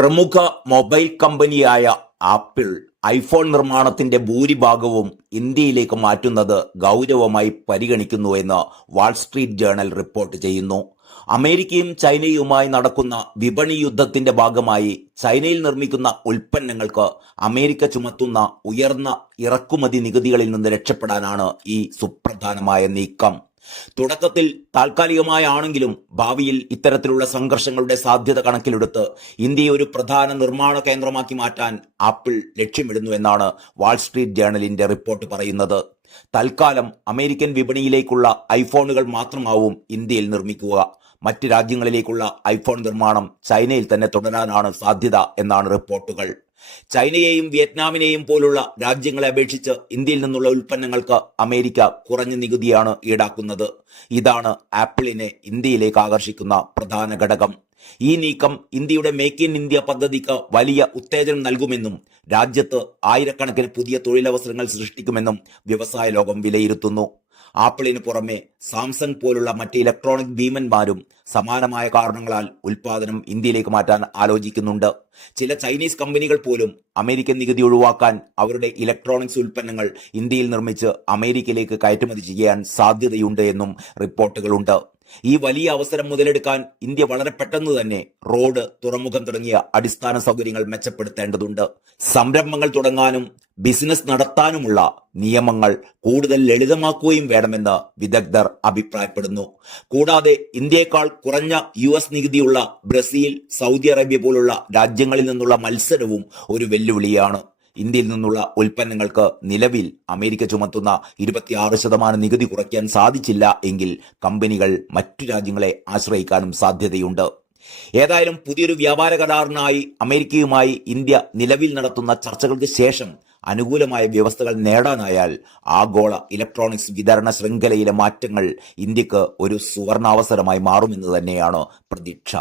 പ്രമുഖ മൊബൈൽ കമ്പനിയായ apple iPhone നിർമ്മാണത്തിന്റെ ഭൂരിഭാഗവും ഇന്ത്യയിലേക്ക് മാറ്റുന്നത് ഗൗരവമായി പരിഗണിക്കുന്നുവെന്ന് വാൾസ്ട്രീറ്റ് ജേണൽ റിപ്പോർട്ട് ചെയ്യുന്നു. അമേരിക്കയും ചൈനയുമായി നടക്കുന്ന വിപണി യുദ്ധത്തിന്റെ ഭാഗമായി ചൈനയിൽ നിർമ്മിക്കുന്ന ഉൽപ്പന്നങ്ങൾക്ക് അമേരിക്ക ചുമത്തുന്ന ഉയർന്ന ഇറക്കുമതി നികുതികളിൽ നിന്ന് രക്ഷപ്പെടാനാണ് ഈ സുപ്രധാനമായ നീക്കം. തുടക്കത്തിൽ താൽക്കാലികമായാണെങ്കിലും ഭാവിയിൽ ഇത്തരത്തിലുള്ള സംഘർഷങ്ങളുടെ സാധ്യത കണക്കിലെടുത്ത് ഇന്ത്യയെ ഒരു പ്രധാന നിർമ്മാണ കേന്ദ്രമാക്കി മാറ്റാൻ ആപ്പിൾ ലക്ഷ്യമിടുന്നു എന്നാണ് വാൾസ്ട്രീറ്റ് ജേണലിന്റെ റിപ്പോർട്ട് പറയുന്നത്. തൽക്കാലം അമേരിക്കൻ വിപണിയിലേക്കുള്ള ഐഫോണുകൾ മാത്രമാവും ഇന്ത്യയിൽ നിർമ്മിക്കുക. മറ്റ് രാജ്യങ്ങളിലേക്കുള്ള ഐഫോൺ നിർമ്മാണം ചൈനയിൽ തന്നെ തുടരാനാണ് സാധ്യത എന്നാണ് റിപ്പോർട്ടുകൾ. ചൈനയെയും വിയറ്റ്നാമിനെയും പോലുള്ള രാജ്യങ്ങളെ അപേക്ഷിച്ച് ഇന്ത്യയിൽ നിന്നുള്ള ഉൽപ്പന്നങ്ങൾക്ക് അമേരിക്ക കുറഞ്ഞ നികുതിയാണ് ഈടാക്കുന്നത്. ഇതാണ് ആപ്പിളിനെ ഇന്ത്യയിലേക്ക് ആകർഷിക്കുന്ന പ്രധാന ഘടകം. ഈ നീക്കം ഇന്ത്യയുടെ മേക്ക് ഇൻ ഇന്ത്യ പദ്ധതിക്ക് വലിയ ഉത്തേജനം നൽകുമെന്നും രാജ്യത്ത് ആയിരക്കണക്കിന് പുതിയ തൊഴിലവസരങ്ങൾ സൃഷ്ടിക്കുമെന്നും വ്യവസായ ലോകം വിലയിരുത്തുന്നു. ആപ്പിളിന് പുറമെ സാംസങ് പോലുള്ള മറ്റ് ഇലക്ട്രോണിക് ഭീമന്മാരും സമാനമായ കാരണങ്ങളാൽ ഉൽപാദനം ഇന്ത്യയിലേക്ക് മാറ്റാൻ ആലോചിക്കുന്നുണ്ട്. ചില ചൈനീസ് കമ്പനികൾ പോലും അമേരിക്കൻ നികുതി ഒഴിവാക്കാൻ അവരുടെ ഇലക്ട്രോണിക്സ് ഉൽപ്പന്നങ്ങൾ ഇന്ത്യയിൽ നിർമ്മിച്ച് അമേരിക്കയിലേക്ക് കയറ്റുമതി ചെയ്യാൻ സാധ്യതയുണ്ട് എന്നും റിപ്പോർട്ടുകളുണ്ട്. ഈ വലിയ അവസരം മുതലെടുക്കാൻ ഇന്ത്യ വളരെ പെട്ടെന്ന് തന്നെ റോഡ്, തുറമുഖം തുടങ്ങിയ അടിസ്ഥാന സൗകര്യങ്ങൾ മെച്ചപ്പെടുത്തേണ്ടതുണ്ട്. സംരംഭങ്ങൾ തുടങ്ങാനും ബിസിനസ് നടത്താനുമുള്ള നിയമങ്ങൾ കൂടുതൽ ലളിതമാക്കുകയും വേണമെന്ന് വിദഗ്ധർ അഭിപ്രായപ്പെടുന്നു. കൂടാതെ ഇന്ത്യയെക്കാൾ കുറഞ്ഞ US നികുതിയുള്ള ബ്രസീൽ, സൗദി അറേബ്യ പോലുള്ള രാജ്യങ്ങളിൽ നിന്നുള്ള മത്സരവും ഒരു വെല്ലുവിളിയാണ്. ഇന്ത്യയിൽ നിന്നുള്ള ഉൽപ്പന്നങ്ങൾക്ക് നിലവിൽ അമേരിക്ക ചുമത്തുന്ന 26% നികുതി കുറയ്ക്കാൻ സാധിച്ചില്ല എങ്കിൽ കമ്പനികൾ മറ്റു രാജ്യങ്ങളെ ആശ്രയിക്കാനും സാധ്യതയുണ്ട്. ഏതായാലും പുതിയൊരു വ്യാപാര കരാറിനായി അമേരിക്കയുമായി ഇന്ത്യ നിലവിൽ നടത്തുന്ന ചർച്ചകൾക്ക് ശേഷം അനുകൂലമായ വ്യവസ്ഥകൾ നേടാനായാൽ ആഗോള ഇലക്ട്രോണിക്സ് വിതരണ ശൃംഖലയിലെ മാറ്റങ്ങൾ ഇന്ത്യക്ക് ഒരു സുവർണാവസരമായി മാറുമെന്ന് തന്നെയാണ് പ്രതീക്ഷ.